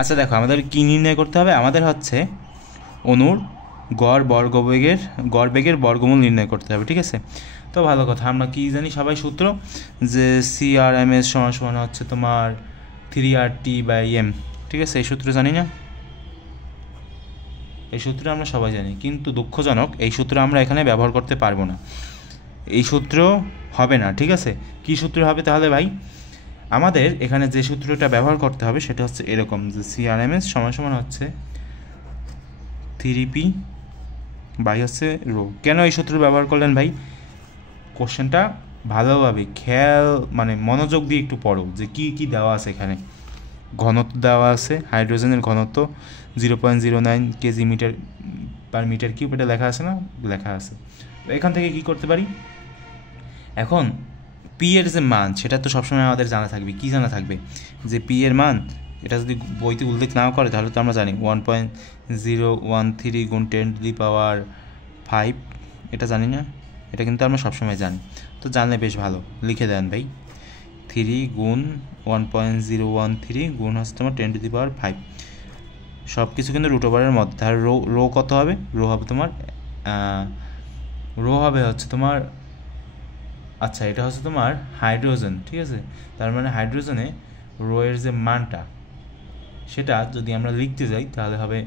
আচ্ছা দেখো, আমাদের কী নির্ণয় করতে হবে? আমাদের হচ্ছে অণুর গড় বেগের বর্গমূল নির্ণয় করতে হবে, ঠিক আছে? তো ভালো কথা, আমরা কি জানি সবাই সূত্র, যে CRMS সমান সমান হচ্ছে তোমার 3RT/m, ঠিক আছে? এই সূত্র জানি না? এই সূত্র আমরা সবাই জানি, কিন্তু দুঃখজনক এই সূত্র আমরা এখানে ব্যবহার করতে পারবো না। এই সূত্র হবে না, ঠিক আছে? কী সূত্র হবে তাহলে ভাই? আমাদের এখানে যে সূত্রটা ব্যবহার করতে হবে সেটা হচ্ছে এরকম, যে CRMS সমান সমান হচ্ছে 3P বাই হচ্ছে রো। কেন এই সূত্র ব্যবহার করলেন ভাই? কোশ্চেনটা ভালোভাবে খেয়াল মানে মনোযোগ দিয়ে একটু পড়ো, যে কী কী দেওয়া আছে এখানে। ঘনত্ব দেওয়া আছে, হাইড্রোজেনের ঘনত্ব 0.09 kg metre per metre cube, এটা লেখা আছে না? লেখা আছে। এখান থেকে কি করতে পারি? এখন পি এর যে মান সেটা তো সবসময় আমাদের জানা থাকবে। কি জানা থাকবে? যে পি এর মান, এটা যদি বইতে উল্লেখ নাও করে তাহলে তো আমরা জানি 1.013 গুণ 10⁵, এটা জানি না? এটা কিন্তু আমরা সবসময় জানি। তো জানলে বেশ ভালো, লিখে দেন ভাই। 3 গুণ 1.013 গুণ হচ্ছে তোমার 10⁵। সব কিছু কিন্তু রুট ওভারের মধ্যে। তাহলে রো কত হবে? রো হবে হচ্ছে তোমার, আচ্ছা এটা হচ্ছে তোমার হাইড্রোজেন, ঠিক আছে? তার মানে হাইড্রোজেনে রো এর যে মানটা সেটা যদি আমরা লিখতে যাই তাহলে হবে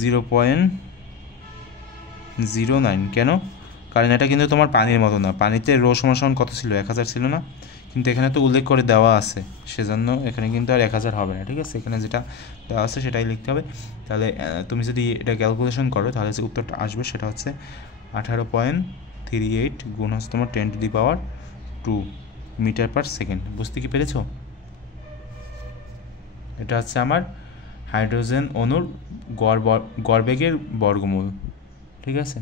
0.09। কেন? কারণ এটা কিন্তু তোমার পানির মতো না। পানিতে রো সমান কত ছিল? 1000 ছিল না? কিন্তু এখানে তো উল্লেখ করে দেওয়া আছে, সেজন্য এখানে কিন্তু আর 1000 হবে না, ঠিক আছে? এখানে যেটা দেওয়া আছে সেটাই লিখতে হবে। তাহলে তুমি যদি এটা ক্যালকুলেশন করো তাহলে যে উত্তরটা আসবে সেটা হচ্ছে 18.38 গুণ হচ্ছে তোমার 10⁻², মিটার পার সেকেন্ড। বুঝতে কি পেরেছো? এটা হচ্ছে আমার হাইড্রোজেন অণুর গড় বেগের বর্গমূল, ঠিক আছে?